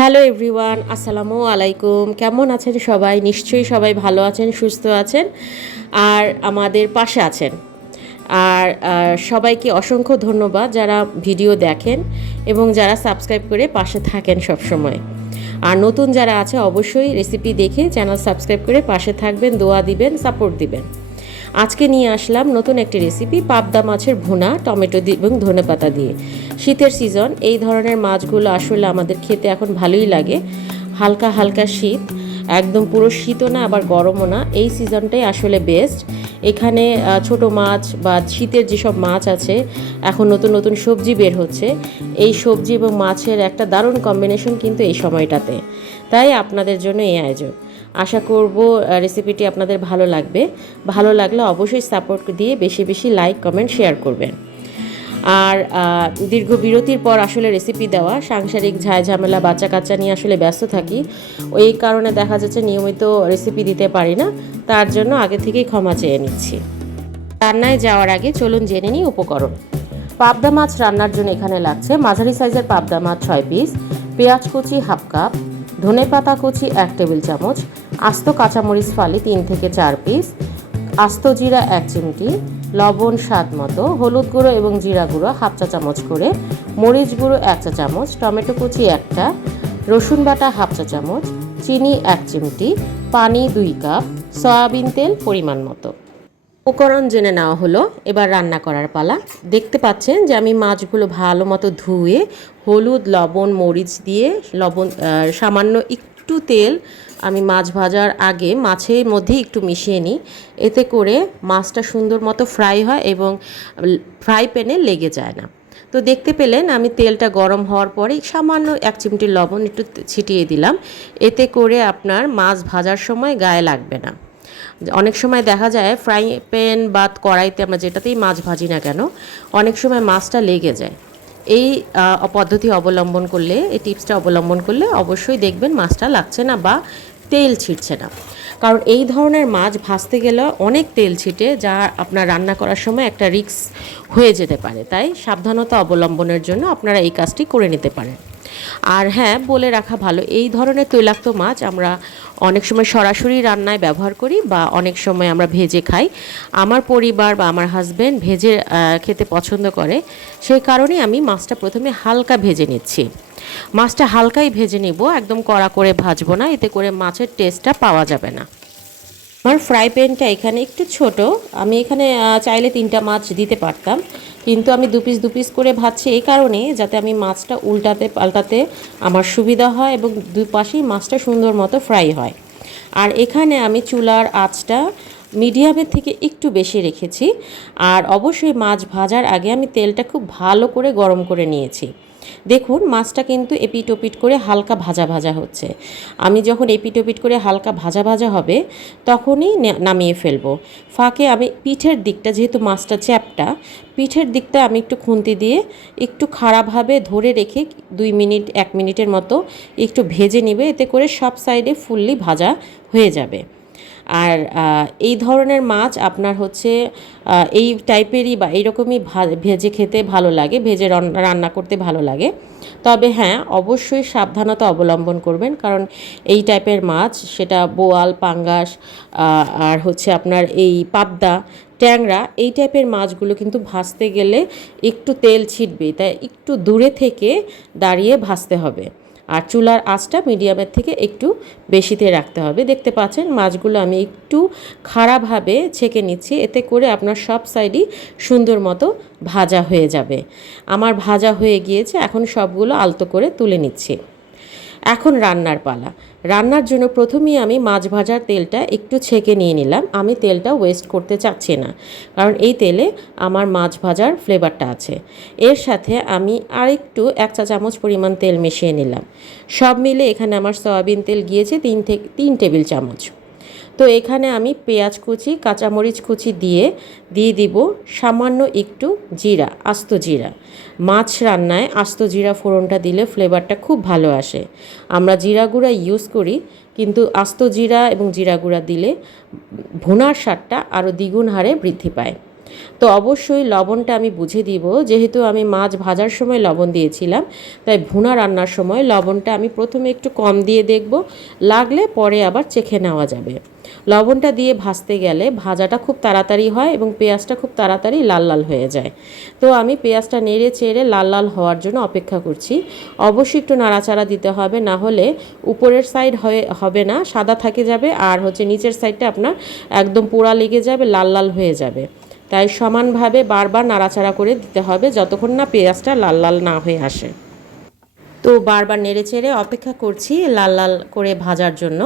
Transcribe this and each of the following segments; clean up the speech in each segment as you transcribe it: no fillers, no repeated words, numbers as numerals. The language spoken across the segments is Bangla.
হ্যালো এভরিওয়ান, আসসালামু আলাইকুম। কেমন আছেন সবাই? নিশ্চয়ই সবাই ভালো আছেন, সুস্থ আছেন আর আমাদের পাশে আছেন। আর সবাইকে অসংখ্য ধন্যবাদ যারা ভিডিও দেখেন এবং যারা সাবস্ক্রাইব করে পাশে থাকেন সব সময়। আর নতুন যারা আছে অবশ্যই রেসিপি দেখে চ্যানেল সাবস্ক্রাইব করে পাশে থাকবেন, দোয়া দিবেন, সাপোর্ট দিবেন। আজকে নিয়ে আসলাম নতুন একটি রেসিপি, পাবদা মাছের ভুনা টমেটো এবং ধনেপাতা দিয়ে। শীতের সিজন, এই ধরনের মাছগুলো আসলে আমাদের খেতে এখন ভালোই লাগে। হালকা হালকা শীত, একদম পুরো শীতও না আবার গরমও না, এই সিজনটাই আসলে বেস্ট। এখানে ছোট মাছ বা শীতের যেসব মাছ আছে, এখন নতুন নতুন সবজি বের হচ্ছে, এই সবজি এবং মাছের একটা দারুণ কম্বিনেশন কিন্তু এই সময়টাতে। তাই আপনাদের জন্য এই আয়োজন। আশা করব রেসিপিটি আপনাদের ভালো লাগবে। ভালো লাগলে অবশ্যই সাপোর্ট দিয়ে বেশি বেশি লাইক, কমেন্ট, শেয়ার করবেন। আর দীর্ঘ বিরতির পর আসলে রেসিপি দেওয়া, সাংসারিক ঝামেলা বাচ্চা কাচ্চা নিয়ে আসলে ব্যস্ত থাকি, ওই কারণে দেখা যাচ্ছে নিয়মিত রেসিপি দিতে পারি না। তার জন্য আগে থেকেই ক্ষমা চেয়ে নিচ্ছি। রান্নায় যাওয়ার আগে চলুন জেনে নিই উপকরণ। পাবদা মাছ রান্নার জন্য এখানে লাগছে মাঝারি সাইজের পাবদা মাছ 6 পিস, পেঁয়াজ কুচি হাফ কাপ, ধনেপাতা কুচি 1 টেবিল চামচ, আস্ত কাঁচামরিচ ফালি 3 থেকে 4 পিস, আস্ত জিরা 1 চিমটি, লবণ স্বাদ মতো, হলুদ গুঁড়ো এবং জিরা গুঁড়ো হাফ চা চামচ করে, মরিচ গুঁড়ো 1 চা চামচ, টমেটো কুচি 1টা, রসুন বাটা হাফ চা চামচ, চিনি 1 চিমটি, পানি 2 কাপ, সয়াবিন তেল পরিমাণ মতো। উপকরণ জেনে নেওয়া হলো, এবার রান্না করার পালা। দেখতে পাচ্ছেন যে আমি মাছগুলো ভালো মতো ধুয়ে হলুদ, লবণ, মরিচ দিয়ে সামান্য একটু তেল আমি মাছ ভাজার আগে মাছের মধ্যে একটু মিশিয়ে নিই। এতে করে মাছটা সুন্দর মতো ফ্রাই হয় এবং ফ্রাই প্যানে লেগে যায় না। তো দেখতে পেলেন আমি তেলটা গরম হওয়ার পরে সামান্য 1 চিমটি লবণ একটু ছিটিয়ে দিলাম। এতে করে আপনার মাছ ভাজার সময় গায়ে লাগবে না। অনেক সময় দেখা যায় ফ্রাই প্যান বা কড়াইতে আমরা যেটাতেই মাছ ভাজি না কেন, অনেক সময় মাছটা লেগে যায়। এই পদ্ধতি অবলম্বন করলে, এই টিপসটা অবলম্বন করলে অবশ্যই দেখবেন মাছটা লাগছে না বা তেল ছিটছে না। কারণ এই ধরনের মাছ ভাজতে গেলে অনেক তেল ছিটে, যা আপনার রান্না করার সময় একটা রিস্ক হয়ে যেতে পারে। তাই সাবধানতা অবলম্বনের জন্য আপনারা এই কাজটি করে নিতে পারেন। আর হ্যাঁ, বলে রাখা ভালো, এই ধরনের তৈলাক্ত মাছ আমরা অনেক সময় সরাসরি রান্নায় ব্যবহার করি বা অনেক সময় আমরা ভেজে খাই। আমার পরিবার বা আমার হাজব্যান্ড ভেজে খেতে পছন্দ করে, সেই কারণেই আমি মাছটা প্রথমে হালকা ভেজে নিচ্ছি। মাছটা হালকাই ভেজে নিব, একদম কড়া করে ভাজবো না, এতে করে মাছের টেস্টটা পাওয়া যাবে না। আমার ফ্রাই প্যানটা এখানে একটু ছোট, আমি এখানে চাইলে 3টা মাছ দিতে পারতাম, কিন্তু আমি 2 পিস 2 পিস করে ভাজছি এই কারণে যাতে আমি মাছটা উল্টাতে পাল্টাতে আমার সুবিধা হয় এবং দুই পাশেই মাছটা সুন্দর মতো ফ্রাই হয়। আর এখানে আমি চুলার আঁচটা মিডিয়ামের থেকে একটু বেশি রেখেছি। আর অবশ্যই মাছ ভাজার আগে আমি তেলটা খুব ভালো করে গরম করে নিয়েছি। দেখুন মাছটা কিন্তু এপিট ওপিট করে হালকা ভাজা ভাজা হচ্ছে। আমি যখন এপিট ওপিট করে হালকা ভাজা ভাজা হবে তখনই নামিয়ে ফেলবো। ফাঁকে আমি পিঠের দিকটা, যেহেতু মাছটা চ্যাপ্টা, পিঠের দিকটা আমি একটু খুন্তি দিয়ে একটু খাড়াভাবে ধরে রেখে 2 মিনিট 1 মিনিটের মতো একটু ভেজে নিবে। এতে করে সব সাইডে ফুললি ভাজা হয়ে যাবে। আর এই ধরনের মাছ আপনার হচ্ছে এই টাইপেরই বা এইরকমই ভেজে খেতে ভালো লাগে, ভেজে রান্না করতে ভালো লাগে। তবে হ্যাঁ, অবশ্যই সাবধানতা অবলম্বন করবেন, কারণ এই টাইপের মাছ, সেটা বোয়াল, পাঙ্গাস আর হচ্ছে আপনার এই পাবদা, ট্যাংরা, এই টাইপের মাছগুলো কিন্তু ভাজতে গেলে একটু তেল ছিটবে, তাই একটু দূরে থেকে দাঁড়িয়ে ভাজতে হবে। আর চুলার আঁচটা মিডিয়ামের থেকে একটু বেশিতে রাখতে হবে। দেখতে পাচ্ছেন মাছগুলো আমি একটু খাড়াভাবে ছেঁকে নিচ্ছি, এতে করে আপনার সব সাইডই সুন্দর মতো ভাজা হয়ে যাবে। আমার ভাজা হয়ে গিয়েছে, এখন সবগুলো আলতো করে তুলে নিচ্ছি। এখন রান্নার পালা। রান্নার জন্য প্রথমেই আমি মাছ ভাজার তেলটা একটু ছেঁকে নিয়ে নিলাম। আমি তেলটা ওয়েস্ট করতে চাচ্ছি না, কারণ এই তেলে আমার মাছ ভাজার ফ্লেভারটা আছে। এর সাথে আমি আরেকটু 1 চা চামচ পরিমাণ তেল মিশিয়ে নিলাম। সব মিলে এখানে আমার সয়াবিন তেল গিয়েছে 3 টেবিল চামচ। তো এখানে আমি পেঁয়াজ কুচি, কাঁচামরিচ কুচি দিয়ে দিব সামান্য একটু জিরা, আস্ত জিরা। মাছ রান্নায় আস্ত জিরা ফোড়নটা দিলে ফ্লেভারটা খুব ভালো আসে। আমরা জিরা গুঁড়া ইউজ করি, কিন্তু আস্ত জিরা এবং জিরা গুঁড়া দিলে ভুনার স্বাদটা আরও দ্বিগুণ হারে বৃদ্ধি পায়। তো অবশ্যই লবণটা আমি বুঝে দিব, যেহেতু আমি মাছ ভাজার সময় লবণ দিয়েছিলাম, তাই ভুনা রান্নার সময় লবণটা আমি প্রথমে একটু কম দিয়ে দেখব, লাগলে পরে আবার চেখে নেওয়া যাবে। লবণটা দিয়ে ভাজতে গেলে ভাজাটা খুব তাড়াতাড়ি হয় এবং পেঁয়াজটা খুব তাড়াতাড়ি লাল লাল হয়ে যায়। তো আমি পেঁয়াজটা নেড়ে চেড়ে লাল লাল হওয়ার জন্য অপেক্ষা করছি। অবশ্যই একটু নাড়াচাড়া দিতে হবে, না হলে উপরের সাইড হবে না, সাদা থেকে যাবে, আর হচ্ছে নিচের সাইডটা আপনার একদম পোড়া লেগে যাবে, লাল লাল হয়ে যাবে। তাই সমানভাবে বারবার নাড়াচাড়া করে দিতে হবে যতক্ষণ না পেঁয়াজটা লাল লাল না হয়ে আসে। তো বারবার নেড়ে চেড়ে অপেক্ষা করছি লাল লাল করে ভাজার জন্য।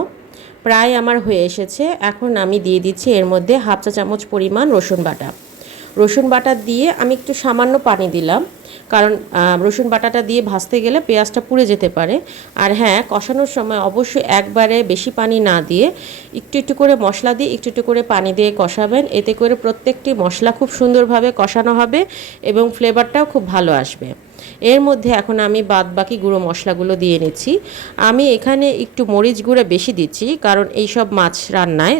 প্রায় আমার হয়ে এসেছে। এখন আমি দিয়ে দিচ্ছি এর মধ্যে হাফ চা চামচ পরিমাণ রসুন বাটা। রসুন বাটা দিয়ে আমি একটু সামান্য পানি দিলাম, কারণ রসুন বাটাটা দিয়ে ভাজতে গেলে পেঁয়াজটা পুড়ে যেতে পারে। আর হ্যাঁ, কষানোর সময় অবশ্যই একবারে বেশি পানি না দিয়ে একটু একটু করে মশলা দিয়ে একটু একটু করে পানি দিয়ে কষাবেন। এতে করে প্রত্যেকটি মশলা খুব সুন্দরভাবে কষানো হবে এবং ফ্লেভারটাও খুব ভালো আসবে। এর মধ্যে এখন আমি বাদবাকি গুঁড়ো মশলাগুলো দিয়ে নিচ্ছি। আমি এখানে একটু মরিচ গুঁড়ো বেশি দিচ্ছি, কারণ এই সব মাছ রান্নায়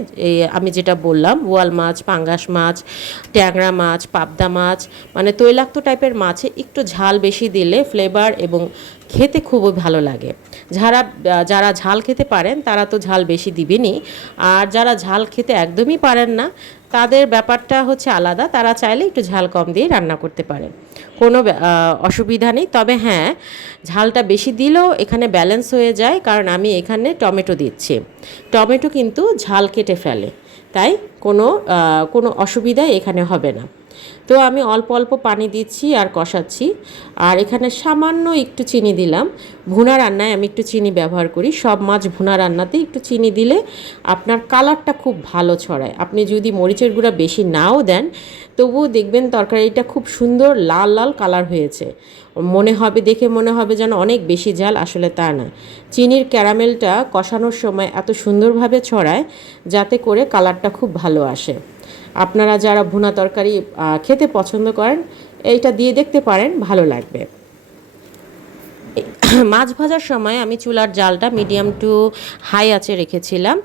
আমি যেটা বললাম, বোয়াল মাছ, পাঙ্গাস মাছ, ট্যাংরা মাছ, পাবদা মাছ, মানে তৈলাক্ত টাইপের মাছে একটু ঝাল বেশি দিলে ফ্লেভার এবং খেতে খুবই ভালো লাগে। যারা ঝাল খেতে পারেন তারা তো ঝাল বেশি দিবেনই, আর যারা ঝাল খেতে একদমই পারেন না তাদের ব্যাপারটা হচ্ছে আলাদা, তারা চাইলে একটু ঝাল কম দিয়ে রান্না করতে পারেন, কোনো অসুবিধা নেই। তবে হ্যাঁ, ঝালটা বেশি দিলেও এখানে ব্যালেন্স হয়ে যায়, কারণ আমি এখানে টমেটো দিচ্ছি। টমেটো কিন্তু ঝাল কেটে ফেলে, তাই কোনো অসুবিধা এখানে হবে না। তো আমি অল্প অল্প পানি দিচ্ছি আর কষাচ্ছি। আর এখানে সামান্য একটু চিনি দিলাম। ভুনা রান্নায় আমি একটু চিনি ব্যবহার করি, সব মাছ ভুনা রান্নাতে একটু চিনি দিলে আপনার কালারটা খুব ভালো ছড়ায়। আপনি যদি মরিচের গুঁড়া বেশি নাও দেন, তবুও দেখবেন তরকারিটা খুব সুন্দর লাল লাল কালার হয়েছে। দেখে মনে হবে যেন অনেক বেশি ঝাল, আসলে তা না। চিনির ক্যারামেলটা কষানোর সময় এত সুন্দরভাবে ছড়ায় যাতে করে কালারটা খুব ভালো আসে। আপনারা যারা ভুনা তরকারি খেতে পছন্দ করেন, এইটা দিয়ে দেখতে পারেন, ভালো লাগবে। মাছ ভাজার সময় আমি চুলার জালটা মিডিয়াম টু হাই আঁচে রেখেছিলাম।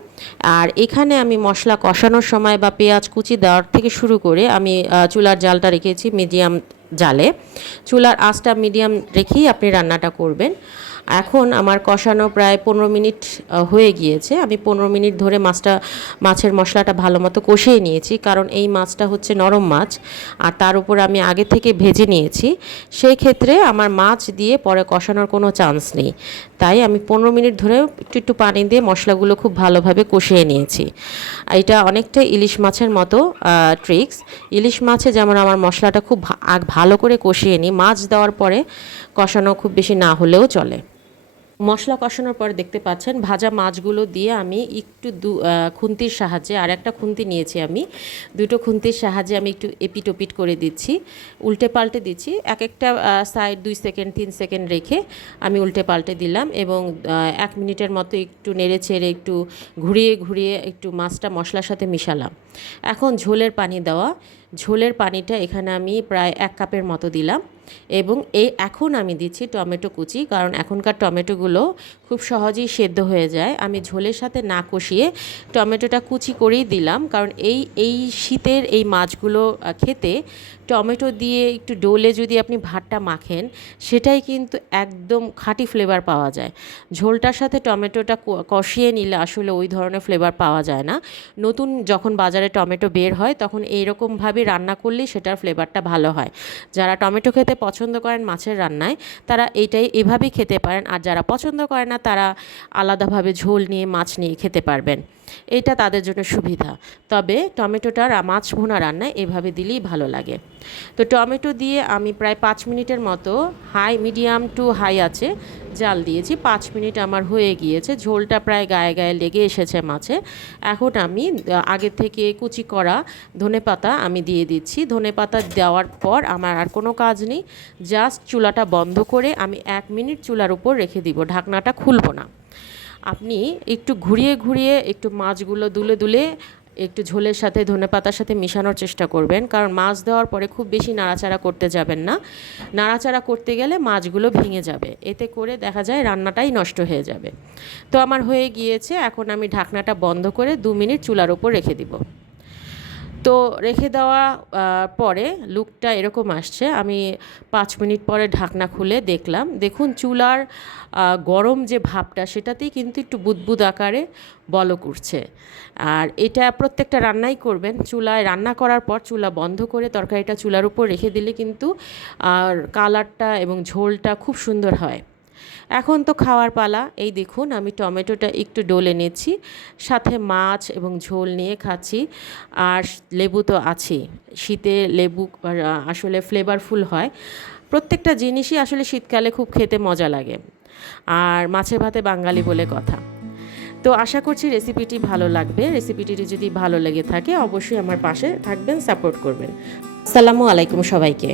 আর এখানে আমি মশলা কষানোর সময় বা পেঁয়াজ কুচি দেওয়ার থেকে শুরু করে আমি চুলার জালটা রেখেছি মিডিয়াম জালে। চুলার আঁচটা মিডিয়াম রেখেই আপনি রান্নাটা করবেন। এখন আমার কষানো প্রায় 15 মিনিট হয়ে গিয়েছে। আমি 15 মিনিট ধরে মাছের মশলাটা ভালো মতো কষিয়ে নিয়েছি, কারণ এই মাছটা হচ্ছে নরম মাছ, আর তার উপর আমি আগে থেকে ভেজে নিয়েছি। সেই ক্ষেত্রে আমার মাছ দিয়ে পরে কষানোর কোনো চান্স নেই। তাই আমি 15 মিনিট ধরে একটু একটু পানি দিয়ে মশলাগুলো খুব ভালোভাবে কষিয়ে নিয়েছি। এটা অনেকটা ইলিশ মাছের মতো ট্রিক্স। ইলিশ মাছে যেমন আমার মশলাটা খুব ভালো করে কষিয়ে নিই, মাছ দেওয়ার পরে কষানো খুব বেশি না হলেও চলে। মশলা কষানোর পর দেখতে পাচ্ছেন ভাজা মাছগুলো দিয়ে আমি একটু খুন্তির সাহায্যে, আর একটা খুন্তি নিয়েছি আমি, দুটো খুন্তির সাহায্যে আমি একটু এপিট ওপিট করে দিচ্ছি, উল্টে পাল্টে দিচ্ছি। এক একটা সাইড 2 সেকেন্ড 3 সেকেন্ড রেখে আমি উল্টে পাল্টে দিলাম এবং 1 মিনিটের মতো একটু নেড়ে ছেড়ে একটু ঘুরিয়ে ঘুরিয়ে একটু মাছটা মশলার সাথে মিশালাম। এখন ঝোলের পানি দেওয়া। ঝোলের পানিটা এখানে আমি প্রায় 1 কাপের মতো দিলাম এবং এখন আমি দিচ্ছি টমেটো কুচি, কারণ এখনকার টমেটোগুলো খুব সহজেই সেদ্ধ হয়ে যায়। আমি ঝোলের সাথে না কষিয়ে টমেটোটা কুচি করেই দিলাম, কারণ এই শীতের এই মাছগুলো খেতে টমেটো দিয়ে একটু ডোলে যদি আপনি ভাতটা মাখেন, সেটাই কিন্তু একদম খাঁটি ফ্লেভার পাওয়া যায়। ঝোলটার সাথে টমেটোটা কষিয়ে নিলে আসলে ওই ধরনের ফ্লেভার পাওয়া যায় না। নতুন যখন বাজারে টমেটো বের হয় তখন এইরকমভাবে রান্না করলেই সেটার ফ্লেভারটা ভালো হয়। যারা টমেটো খেতে পছন্দ করেন মাছের রান্নায়, তারা এভাবেই খেতে পারেন, আর যারা পছন্দ করে না তারা আলাদাভাবে ঝোল নিয়ে মাছ নিয়ে খেতে পারবেন। এটা তাদের জন্য সুবিধা। তবে টমেটোটা মাছ ভুনা রান্নায় এভাবে দিলেই ভালো লাগে। তো টমেটো দিয়ে আমি প্রায় 5 মিনিটের মতো মিডিয়াম টু হাই আছে জাল দিয়েছি। 5 মিনিট আমার হয়ে গিয়েছে, ঝোলটা প্রায় গায়ে গায়ে লেগে এসেছে মাছে। এখন আমি আগে থেকে কুচি করা ধনেপাতা আমি দিয়ে দিচ্ছি। ধনেপাতা দেওয়ার পর আমার আর কোনো কাজ নেই, জাস্ট চুলাটা বন্ধ করে আমি 1 মিনিট চুলার উপর রেখে দিব, ঢাকনাটা খুলব না। আপনি একটু ঘুরিয়ে ঘুরিয়ে একটু মাছগুলো দুলে দুলে একটু ঝোলের সাথে ধনেপাতার সাথে মেশানোর চেষ্টা করবেন, কারণ মাছ দেওয়ার পরে খুব বেশি নাড়াচাড়া করতে যাবেন না। নাড়াচাড়া করতে গেলে মাছগুলো ভেঙে যাবে, এতে করে দেখা যায় রান্নাটাই নষ্ট হয়ে যাবে। তো আমার হয়ে গিয়েছে, এখন আমি ঢাকনাটা বন্ধ করে 2 মিনিট চুলার ওপর রেখে দিব। তো রেখে দেওয়া পরে লুকটা এরকম আসছে। আমি 5 মিনিট পরে ঢাকনা খুলে দেখলাম, দেখুন চুলার গরম যে ভাবটা সেটাতেই কিন্তু একটু বুদবুদ আকারে বলক উঠছে। আর এটা প্রত্যেকটা রান্নাই করবেন, চুলায় রান্না করার পর চুলা বন্ধ করে তরকারিটা চুলার উপর রেখে দিলে কিন্তু আর কালারটা এবং ঝোলটা খুব সুন্দর হয়। এখন তো খাওয়ার পালা। এই দেখুন আমি টমেটোটা একটু ডলে নিয়েছি, সাথে মাছ এবং ঝোল নিয়ে খাচ্ছি। আর লেবু তো আছেই, শীতে লেবু আসলে ফ্লেভারফুল হয়। প্রত্যেকটা জিনিসই আসলে শীতকালে খুব খেতে মজা লাগে। আর মাছে ভাতে বাঙালি বলে কথা। তো আশা করছি রেসিপিটি ভালো লাগবে। রেসিপিটি যদি ভালো লেগে থাকে অবশ্যই আমার পাশে থাকবেন, সাপোর্ট করবেন। আসসালামু আলাইকুম সবাইকে।